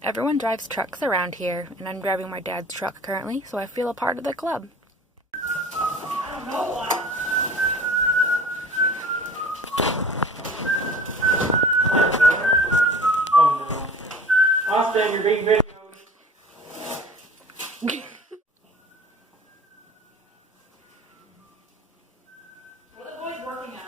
Everyone drives trucks around here, and I'm driving my dad's truck currently, so I feel a part of the club. I don't know why. Oh no. Austin, you're being videoed. What are the boys working on?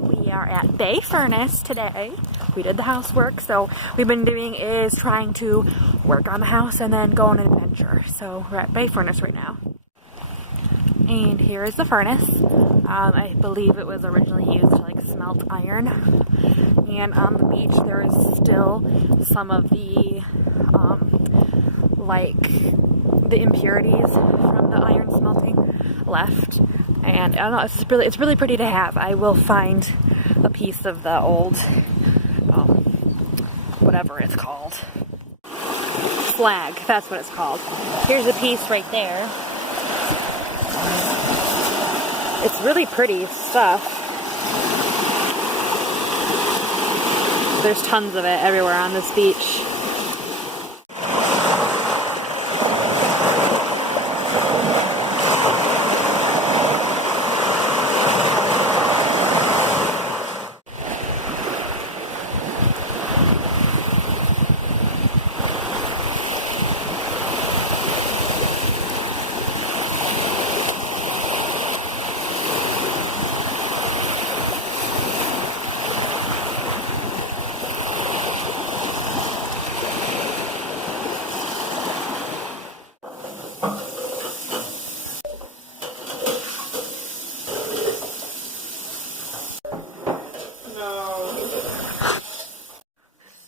We are at Bay Furnace today. We did the housework, so we've been doing is trying to work on the house and then go on an adventure. So we're at Bay Furnace right now. And here is the furnace. I believe it was originally used to like smelt iron. And on the beach there is still some of the the impurities from the iron smelting left. And I don't know, it's really pretty to have. I will find a piece of the old whatever it's called. Flag, that's what it's called. Here's a piece right there. It's really pretty stuff. There's tons of it everywhere on this beach.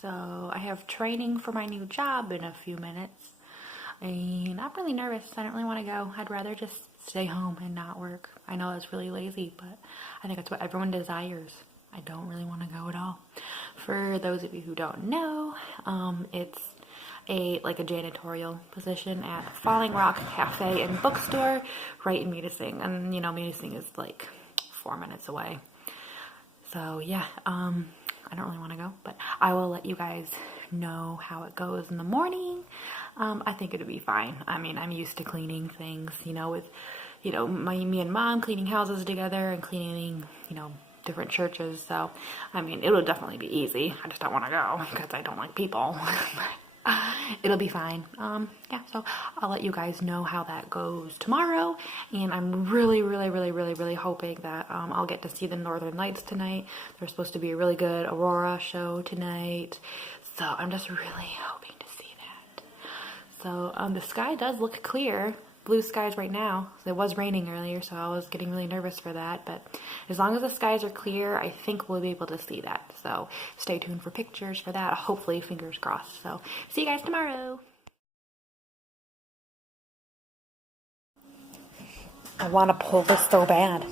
So I have training for my new job in a few minutes, and I'm really nervous. I don't really want to go. I'd rather just stay home and not work. I know that's really lazy, but I think that's what everyone desires. I don't really want to go at all. For those of you who don't know, it's a janitorial position at Falling Rock Cafe and Bookstore right in Munising, and Munising is like 4 minutes away. So yeah, I don't really want to go, but I will let you guys know how it goes in the morning. I think it'll be fine. I mean, I'm used to cleaning things, with, me and Mom cleaning houses together and cleaning, different churches. So, I mean, it'll definitely be easy. I just don't want to go because I don't like people. It'll be fine. Yeah, so I'll let you guys know how that goes tomorrow, and I'm really hoping that I'll get to see the Northern Lights tonight. There's supposed to be a really good Aurora show tonight, so I'm just really hoping to see that. So the sky does look clear. Blue skies right now. It was raining earlier, so I was getting really nervous for that, but as long as the skies are clear, I think we'll be able to see that. So stay tuned for pictures for that. Hopefully, fingers crossed. So see you guys tomorrow. I want to pull this so bad.